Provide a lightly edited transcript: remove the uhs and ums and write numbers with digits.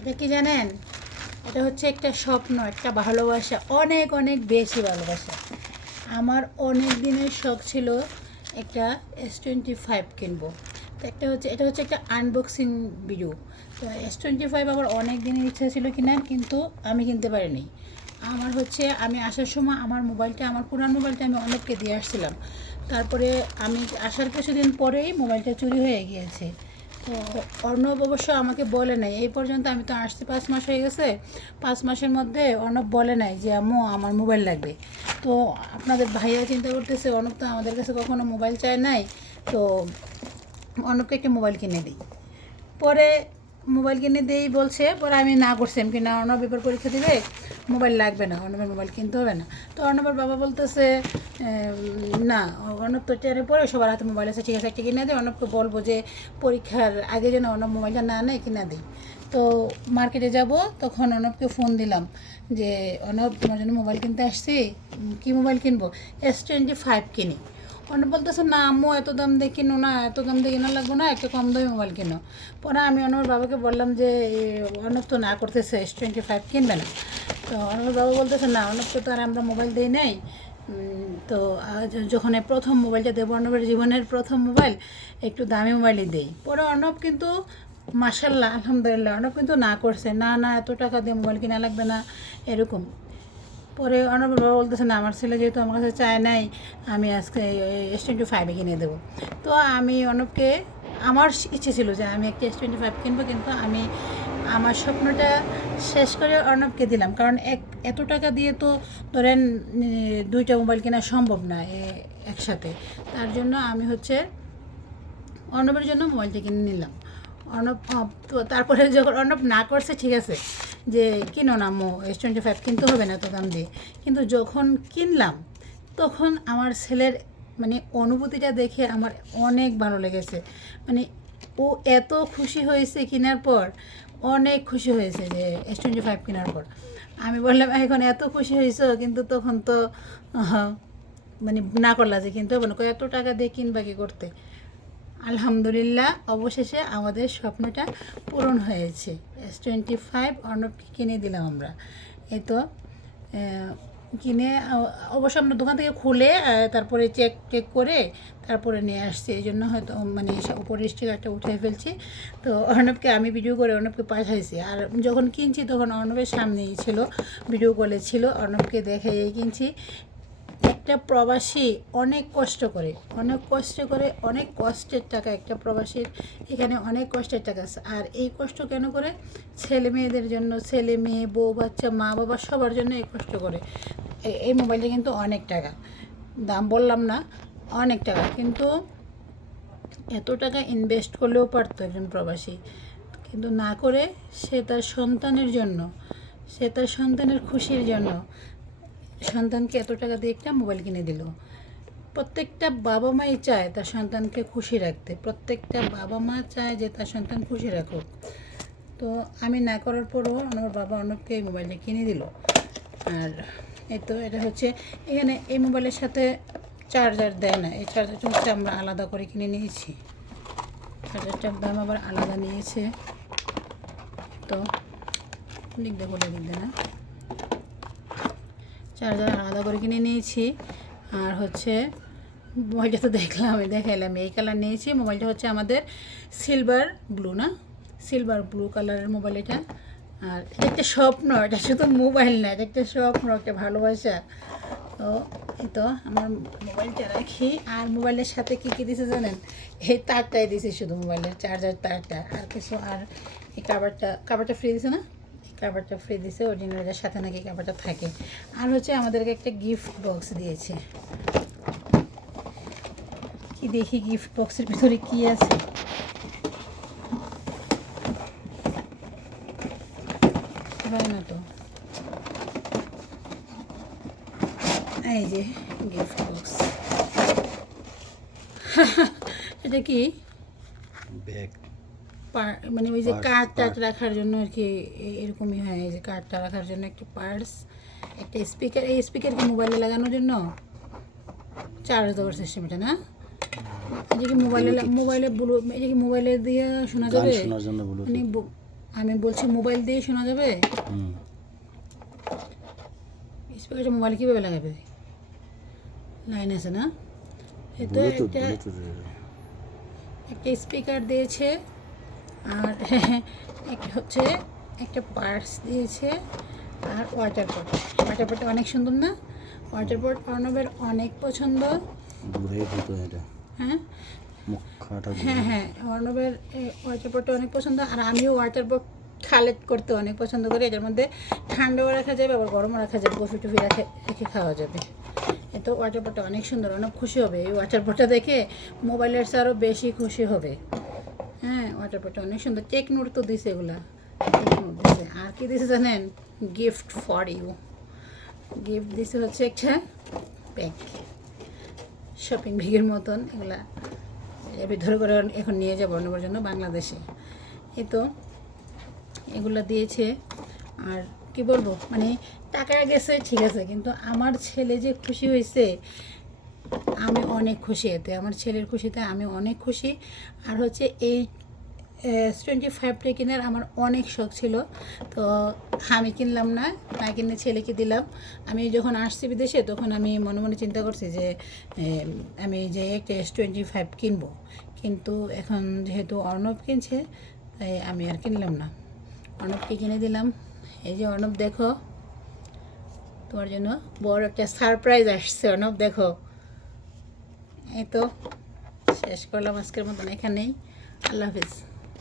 এটা কি জানেন? এটা হচ্ছে একটা স্বপ্ন, একটা ভালোবাসা, অনেক অনেক বেশি ভালোবাসা। আমার অনেক দিনের শখ ছিল একটা S25 কিনবো। তো এটা হচ্ছে একটা আনবক্সিং ভিডিও। তো S25 আমার অনেক দিনের ইচ্ছা ছিল কেনার, কিন্তু আমি কিনতে পারিনি। আমি আসার সময় আমার পুরান মোবাইলটা আমি অনেককে দিয়ে আসছিলাম। তারপরে আমি আসার কিছুদিন পরেই মোবাইলটা চুরি হয়ে গিয়েছে। তো অর্ণব অবশ্য আমাকে বলে নাই এই পর্যন্ত, আমি তো আসতে 5 মাস হয়ে গেছে। 5 মাসের মধ্যে অর্ণব বলে নাই যে আম্মু আমার মোবাইল লাগবে। তো আপনাদের ভাইয়া চিন্তা করতেছে অর্ণব তো আমাদের কাছে কখনো মোবাইল চায় নাই, তো অর্ণবকে একটা মোবাইল কিনে দিই। পরে মোবাইল কিনে দিই বলছে, পরে আমি না করছি, আমি কি না, অর্ণব এবার পরীক্ষা দিবে, মোবাইল লাগবে না, অর্ণবের মোবাইল কিনতে হবে না। তো অর্ণবের বাবা বলতেছে না, অর্ণব তো টেরে পরে সবার হাতে মোবাইল আছে, ঠিক আছে একটা কিনে দিই, অর্ণবকে বলবো যে পরীক্ষার আগে যেন অর্ণব মোবাইলটা না নেয়, কিনা দিই। তো মার্কেটে যাব, তখন অর্ণবকে ফোন দিলাম যে অর্ণব তোমার জন্য মোবাইল কিনতে আসছি, কী মোবাইল কিনবো? S25 কিনি। অন্য বলতেছে না আম্মু এত দাম দিয়ে কিনো না, এত দাম দিয়ে কেনা লাগবো না, একটা কম দামি মোবাইল কিনো। পরে আমি অনবর বাবাকে বললাম যে অর্ণব তো না করতেছে, S25 কিনবে না। তো অনবর বাবা বলতেছে না, অর্ণবকে তো আর আমরা মোবাইল দিই নাই। তো যখন এই প্রথম মোবাইলটা দেবো, অর্ণবের জীবনের প্রথম মোবাইল, একটু দামি মোবাইলই দেই। পরে অর্ণব কিন্তু মাশাল্লাহ আলহামদুলিল্লাহ, অর্ণব কিন্তু না করছে, না না এত টাকা দিয়ে মোবাইল কিনা লাগবে না, এরকম। পরে অর্ণবের বাবা বলতেছে না, আমার ছেলে যেহেতু আমার কাছে চায় নাই, আমি আজকে S25 কিনে দেবো। তো আমি অর্ণবকে, আমার ইচ্ছে ছিল যে আমি একটা S25 কিনবো, কিন্তু আমি আমার স্বপ্নটা শেষ করে অর্ণবকে দিলাম, কারণ এত টাকা দিয়ে তো ধরেন দুইটা মোবাইল কেনা সম্ভব না একসাথে। তার জন্য আমি হচ্ছে অর্ণবের জন্য মোবাইলটা কিনে নিলাম। অর্ণব তো তারপরে যখন অর্ণব না করছে, ঠিক আছে যে কিনো না মো, S25 কিনতে হবে না তো দাম দিয়ে, কিন্তু যখন কিনলাম তখন আমার ছেলের মানে অনুভূতিটা দেখে আমার অনেক ভালো লেগেছে। মানে ও এত খুশি হয়েছে কেনার পর, অনেক খুশি হয়েছে যে S25 কেনার পর। আমি বললাম এখন এত খুশি হয়েছো, কিন্তু তখন তো মানে না করলা যে কিনতে হবে না, এত টাকা দিয়ে কিনবা কি করতে। আলহামদুলিল্লাহ, অবশেষে আমাদের স্বপ্নটা পূরণ হয়েছে। S25 অর্ণবকে কিনে দিলাম আমরা। এই তো কিনে অবশ্য আমরা দোকান থেকে খুলে তারপরে চেক টেক করে তারপরে নিয়ে আসছি, এই জন্য হয়তো মানে উপরে স্টিকারটা উঠে ফেলছি। তো অর্ণবকে আমি ভিডিও করে অর্ণবকে পাঠাইছি, আর যখন কিনছি তখন অর্ণবের সামনেই ছিল, ভিডিও কলে ছিল, অর্ণবকে দেখাই কিনছি। একটা প্রবাসী অনেক কষ্ট করে, অনেক কষ্টের টাকা, একটা প্রবাসীর এখানে অনেক কষ্টের টাকা আছে। আর এই কষ্ট কেন করে? ছেলে মেয়েদের জন্য, ছেলে মেয়ে বউ বাচ্চা মা বাবা সবার জন্য এই কষ্ট করে। এই মোবাইলটা কিন্তু অনেক টাকা, দাম বললাম না, অনেক টাকা, কিন্তু এত টাকা ইনভেস্ট করলেও পারতো একজন প্রবাসী, কিন্তু না করে সে তার সন্তানের জন্য, সে তার সন্তানের খুশির জন্য সন্তানকে এত টাকা দিয়ে একটা মোবাইল কিনে দিল। প্রত্যেকটা বাবা মাই চায় তার সন্তানকে খুশি রাখতে, প্রত্যেকটা বাবা মা চায় যে তার সন্তান খুশি রাখুক। তো আমি না করার পরও আমার বাবা অর্ণবকে এই মোবাইলটা কিনে দিল। আর এই তো এটা হচ্ছে, এখানে এই মোবাইলের সাথে চার্জার দেয় না, এই চার্জারটা হচ্ছে আমরা আলাদা করে কিনে নিয়েছি, চার্জারটার দাম আবার আলাদা নিয়েছে। তো দিক দিয়ে বলে দিক না, চার্জার আলাদা করে কিনে নিয়েছি। আর হচ্ছে মোবাইলটা তো আমি দেখাইলাম, এই কালার নিয়েছি। মোবাইলটা হচ্ছে আমাদের সিলভার ব্লু, না সিলভার ব্লু কালারের মোবাইল এটা। আর এটা একটা স্বপ্ন, এটা শুধু মোবাইল না, এটা একটা স্বপ্ন, একটা ভালোবাসা। তো এই তো আমার মোবাইলটা রাখি। আর মোবাইলের সাথে কী কী দিছে জানেন? এই তারটাই দিছে, শুধু মোবাইলের চার্জার তারটা, আর কিছু। আর এই কাভারটা ফ্রি দিছে না, কাভারটা ফ্রি দিছে, অরিজিনালের সাথে নাকি কাভারটা থাকে। আর হচ্ছে আমাদেরকে একটা গিফট বক্স দিয়েছে, কি দেখি গিফট বক্সের ভিতরে কি আছে। না তো, এই যে গিফট বক্স। এটা কি ব্যাগ, মানে ওই যে কার্ড টার্ড পার্স। রাখার জন্য আর কি, এরকমই হয়। এই যে কার্ডটা রাখার জন্য একটা পার্স, একটা স্পিকার। এই স্পিকার কি মোবাইলে লাগানোর জন্য? চার্জ দেওয়ার সিস্টেম এটা না? এটা কি মোবাইলে ব্লুটুথ, মোবাইলে ব্লু, এটা কি মোবাইলে দিয়ে শোনা গান যাবে? শোনার জন্য মানে ব্লুটুথ। আমি বলছি মোবাইল দিয়ে শোনা যাবে? হুম। স্পিকারটা মোবাইল কীভাবে লাগাবে? লাইন আছে না? এই তো ব্লুটুথ একটা স্পিকার দিয়েছে, আর একটা হচ্ছে একটা পার্স দিয়েছে, আর ওয়াটার পট অনেক সুন্দর না? ওয়াটার পট অর্ণবের অনেক পছন্দ। দূরে হতো এটা, হ্যাঁ মুখটা হ্যাঁ হ্যাঁ, অর্ণবের ওয়াটার পটটা অনেক পছন্দ, আর আমিও ওয়াটার পট কালেক্ট করতে অনেক পছন্দ করি। এটার মধ্যে ঠান্ডাও রাখা যাবে, আবার গরমও রাখা যাবে, কফি টফি রেখে খাওয়া যাবে। এত ওয়াটার পটটা অনেক সুন্দর, অনেক খুশি হবে এই ওয়াটার পটটা দেখে, মোবাইলের চেয়ে আরও বেশি খুশি হবে। হ্যাঁ, ওয়াটার পটটা অনেক সুন্দর। টেকনোর তো দিছে এগুলা, টেকনোর দিছে। আর কি দিছে জানেন? Gift for you. গিফট দিছে হচ্ছে একটা ব্যাগ, শপিং ব্যাগের মতন। এগুলা এর ভিতরে করে এখন নিয়ে যাবো অন্যবার জন্য বাংলাদেশে। এই তো এগুলা দিয়েছে। আর কি বলবো, মানে টাকা গেছে ঠিক আছে, কিন্তু আমার ছেলে যে খুশি হয়েছে, আমি অনেক খুশি। এতে আমার ছেলের খুশিতে আমি অনেক খুশি। আর হচ্ছে এই S25টা কেনার আমার অনেক শখ ছিল, তো আমি কিনলাম না, না কিনে ছেলেকে দিলাম। আমি যখন আসছি বিদেশে, তখন আমি মনে মনে চিন্তা করছি যে আমি যে একটা S25 কিনবো, কিন্তু এখন যেহেতু অর্ণব কিনছে, তাই আমি আর কিনলাম না। অর্ণবকে কিনে দিলাম। এই যে অর্ণব, দেখো তোমার জন্য বড় একটা সারপ্রাইজ আসছে। অর্ণব দেখো, এই তো শেষ করলাম আজকের মতন এখানেই। আল্লাহ হাফিজ।